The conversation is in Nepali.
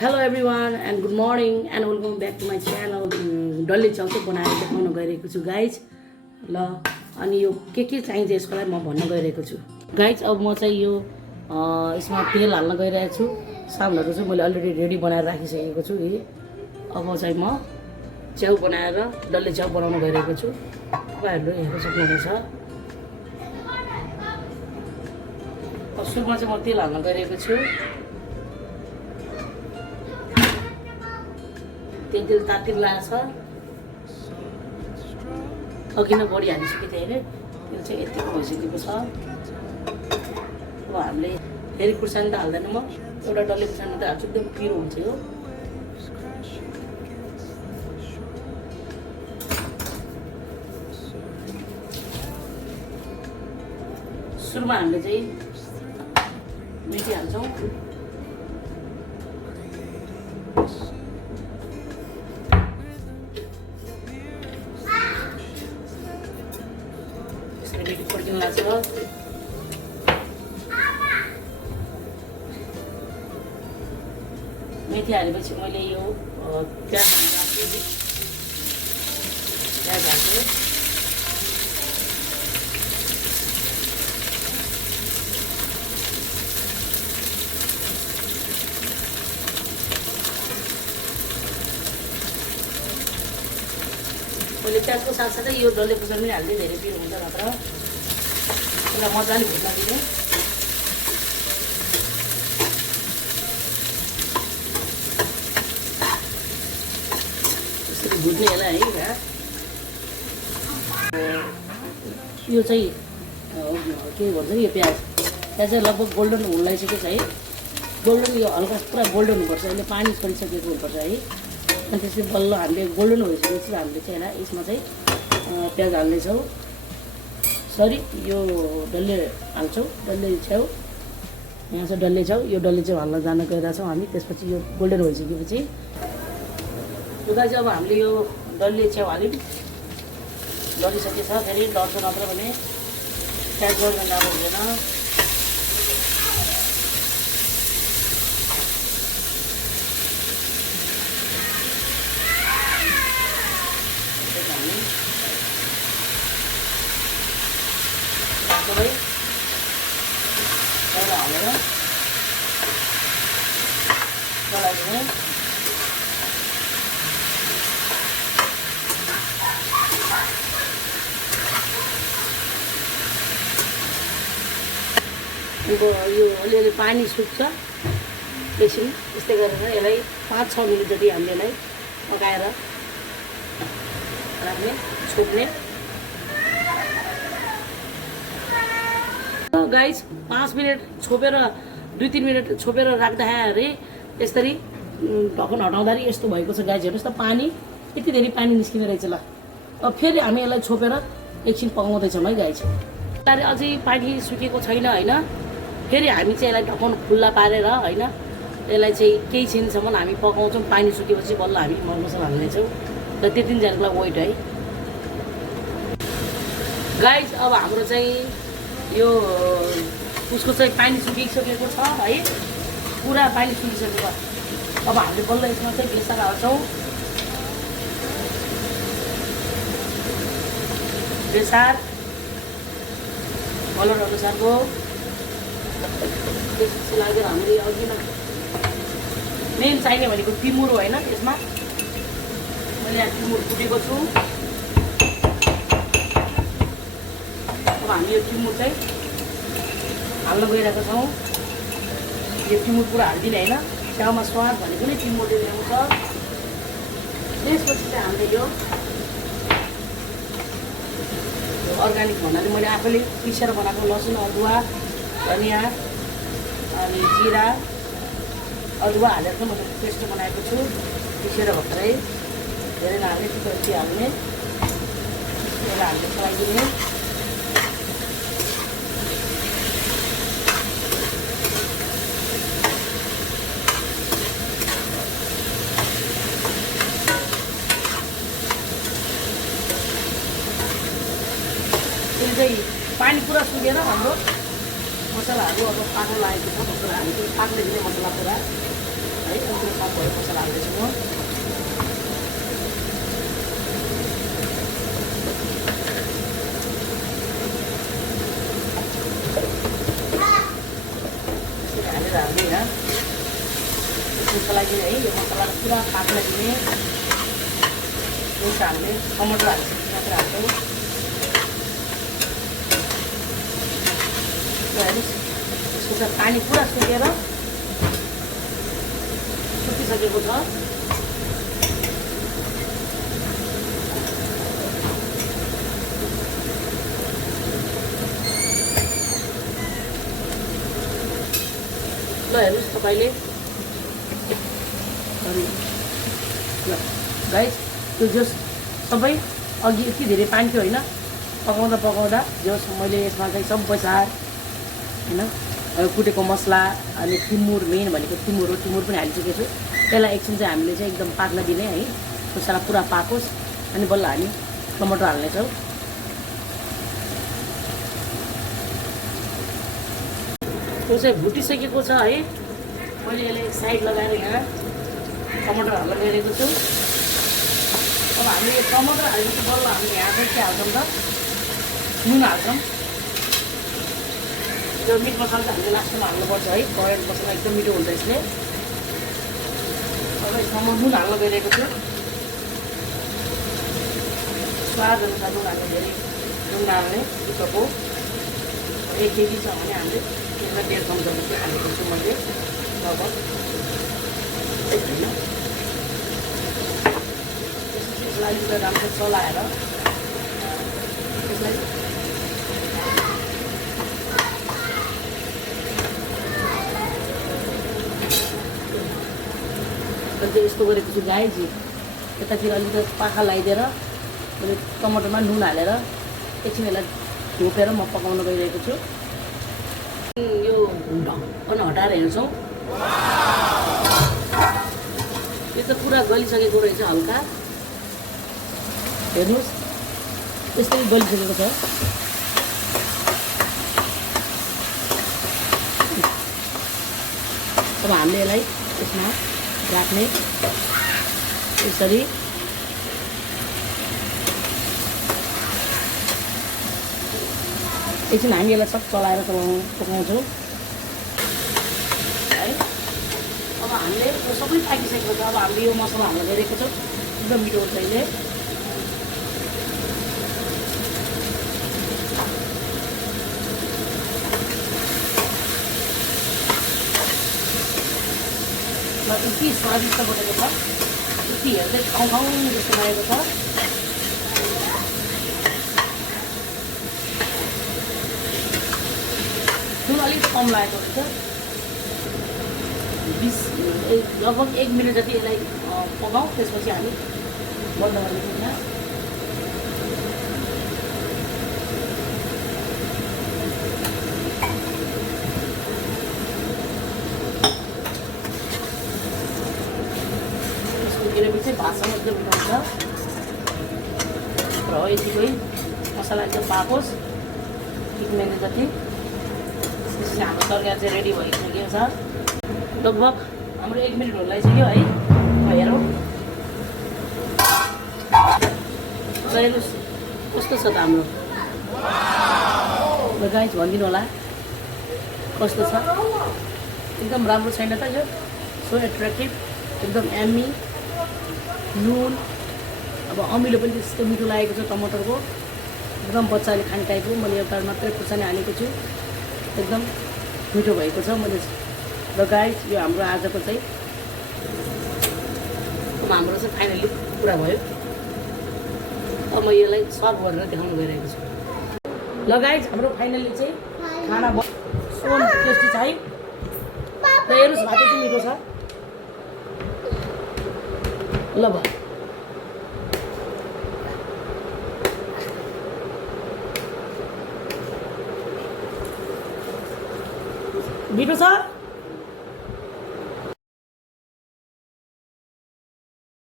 Hello everyone and good morning and welcome back to my channel. डल्ले चाउ चाहिँ बनाएर देखाउन गइरहेको छु गाइज। ल अनि यो के चाहिन्छ यसको लागि म भन्न गइरहेको छु गाइज। अब म चाहिँ यो यसमा तेल हाल्न गइरहेको छु। सामानहरु चाहिँ मैले अलरेडी रेडी बनाएर राखिसकेको छु। अब चाहिँ म च्याउ बनाएर डल्ले च्याउ बनाउन गइरहेको छु। तपाईहरुले हेर्न सक्नुहुन्छ। सुरुमा चाहिँ म तेल हाल्न गइरहेको छु। तेल तातिन लाग्छ। अघि नै बढी हालिसकेको थिएँ हैन। त्यो चाहिँ यतिको भइसकेको छ। अब हामीले फेरि खुर्सानी त हाल्दैन, म एउटा डल्ले खुर्सानी मात्रै हाल्छु। एकदम पिरो हुन्छ यो। सुरुमा हामीले चाहिँ मेथी हाल्छौँ। मेथी हालेपछि मैले यो प्याज हाल्छु। मैले प्याजको साथसाथै यो डल्ले खुर्सानी पनि हाल्दै धेरै पिरो हुन्छ नत्र। यसलाई मजाले भुट्न दिने। यसरी भुट्ने यसलाई है। यो चाहिँ के भन्छ नि, यो प्याज चाहिँ लगभग गोल्डन हुन लागिसकेको छ है। गोल्डन यो हल्का पुरा गोल्डन हुनुपर्छ। यसले पानी छोडिसकेको हुनुपर्छ है। अनि त्यसपछि बल्ल हामीले गोल्डन भइसकेपछि हामीले चाहिँ यसलाई यसमा चाहिँ प्याज हाल्नेछौँ। सरी, यो डल्ले हाल्छौँ। डल्ले च्याउ यहाँ चाहिँ डल्ले च्याउ। यो डल्ले च्याउ हाल्न जान गइरहेछौँ हामी। त्यसपछि यो गोल्डन भइसकेपछि चाहिँ अब हामीले यो डल्ले च्याउ हाल्यौँ। डल्लिसकेछ। फेरि डल्छ नत्र भने प्याज गर्न जानु हुँदैन। सबै हालेर चलाइदिने। अब यो अलिअलि पानी सुक्छ एकछिन। यस्तै गरेर यसलाई 5-6 मिनट जति हामीले यसलाई पकाएर राख्ने, छोप्ने। गाइस 5 मिनट छोपेर 2-3 मिनट छोपेर राख्दाखेरि यसरी ढक्कन हटाउँदाखेरि यस्तो भएको छ गाइस। हेर्नुहोस् त, पानी यति धेरै पानी निस्किने रहेछ। ल अब फेरि हामी यसलाई छोपेर एकछिन पकाउँदैछौँ है गाइस। तर अझै पानी सुकेको छैन हैन। फेरि हामी चाहिँ यसलाई ढक्कन खुल्ला पारेर हैन, यसलाई चाहिँ केही छिनसम्म हामी पकाउँछौँ। पानी सुकेपछि बल्ल हामी मरमसला हाल्नेछौँ। र त्यतिन्जेलको लागि वेट है गाइस। अब हाम्रो चाहिँ यो उसको चाहिँ पानी सुकिसकेको छ है। पुरा पानी सुकिसकेको। अब हामीले बल्ल यसमा चाहिँ बेसार हाल्छौँ। बेसार कलर अनुसारको। त्यसपछि लागेर हामीले अघि नै मेन चाहिने भनेको टिमुर होइन। यसमा मैले यहाँ टिमुर फुटेको छु। अब हामी यो टिमुर चाहिँ हाल्न गइरहेको छौँ। यो टिमुर पुरा हालिदिने होइन। च्याउमा स्वाद भनेको नै टिमुरले ल्याउँछ। त्यसपछि चाहिँ हामीले यो अर्ग्यानिक भन्नाले मैले आफैले पिसेर बनाएको लसुन, अदुवा, धनियाँ अनि जिरा, अदुवा हालेर चाहिँ मैले पेस्ट बनाएको छु। पिसेर भर्खरै धेरै नहाल्ने, चिकन हाल्ने। यसलाई हामीले चलाइदिने। पानी पुरा सुकेर हाम्रो मसलाहरू अब पाक्न लागेको छ। भर्खर हामी पाक्ने दिने मसला पुरा है। अन्त हाल्दैछु म। हालेर हाल्दैन त्यसको लागि है यो मसलालाई पुरा पाक्न दिने। हुन्छ हामीले टमाटर हालेपछि मात्र हाल्छौँ। हेर्नुहोस् यसको चाहिँ पानी पुरा सुकेर सुकिसकेको छ। ल हेर्नुहोस् तपाईँले ल गाइस त्यो जस सबै अघि यति धेरै पानी थियो होइन, पकाउँदा पकाउँदा जस मैले यसमा चाहिँ सबै सार होइन कुटेको मसला अनि तिमुर मेन भनेको तिमुर पनि हालिसकेको छु। त्यसलाई एकछिन चाहिँ हामीले चाहिँ एकदम पाक्न दिने है, मसला पुरा पाकोस् अनि बल्ल हामी टमाटर हाल्नेछौँ। त्यो चाहिँ भुटिसकेको छ है। मैले यसलाई एक साइड लगाएर यहाँ टमाटर हाल्न गइरहेको छु। अब हामी यो टमाटर हालेपछि बल्ल हामीले यहाँ चाहिँ के हाल्छौँ त, नुन हाल्छौँ। त्यो मिट मसला चाहिँ हामीले लास्टमा हाल्नुपर्छ है, करेन्ट मसला एकदम मिठो हुन्छ यसले। अब यसमा म नुन हाल्न गइरहेको छु। स्वाद अनुसार नुन हाल्नु, धेरै नुन हाल्ने दुधको 1 केजी छ भने हामीले त्यसमा 1.5 चम्चा जस्तो हालेको छु मैले लगभग होइन। त्यसलाई अलिकति राम्रो चलाएर त्यसलाई यस्तो गरेको छु गाईजी। यतातिर अलिकति पाखा लगाइदिएर मैले टमाटरमा नुन हालेर एकछिन यसलाई धोपेर म पकाउन गइरहेको छु। यो ढक्कन हटाएर हेर्छौँ, यो त पुरा गलिसकेको रहेछ हल्का। हेर्नुहोस् त्यस्तै गलिसकेको छ। अब हामीले यसलाई यसमा राख्ने यसरी। एकछिन हामी यसलाई सब चलाएर पकाउँछौँ है। अब हामीले यो सबै पाकिसकेको छ। अब हामीले यो मसला हाल्न गइरहेको छौँ, एकदम मिठो हुन्छ अहिले। यति स्वादिष्ट बनेको छ, यति हेर्दै खाउँ खाउँ जस्तो लागेको छ। नुन अलिक कम लागेको रहेछ। लगभग 1 मिनट जति यसलाई पकाउँ, त्यसपछि हामी बन्द गर्नेछौँ। यहाँ ग्रेभी चाहिँ भातसँग एकदम मिठो हुन्छ र हो यतिकै मसला एकदम पाकोस् 1 मिनट जति। त्यसपछि हाम्रो तरकारी चाहिँ रेडी भइसकेको छ। लगभग हाम्रो 1 मिनट हुन लागिसक्यो है। हेरौँ हेर्नुहोस् कस्तो छ त हाम्रो। गाइस भनिदिनु होला कस्तो छ। एकदम राम्रो छैन त यो, सो एट्र्याक्टिभ, एकदम एम्मी। नुन अब अमिलो पनि त्यस्तो मिठो लागेको छ टमाटरको, एकदम बच्चाले खाने टाइपको। मैले एउटा मात्रै खुर्सानी हालेको छु, एकदम मिठो भएको छ मैले। र गाइस यो हाम्रो आजको चाहिँ हाम्रो चाहिँ फाइनली पुरा भयो। अब म यसलाई सर्भ गरेर देखाउन गइरहेको छु। ल गाइस हाम्रो फाइनली चाहिँ खाना सो टेस्टी छ है। र हेर्नुहोस् भात यति मिठो छ। ल भयो, मिठो छ।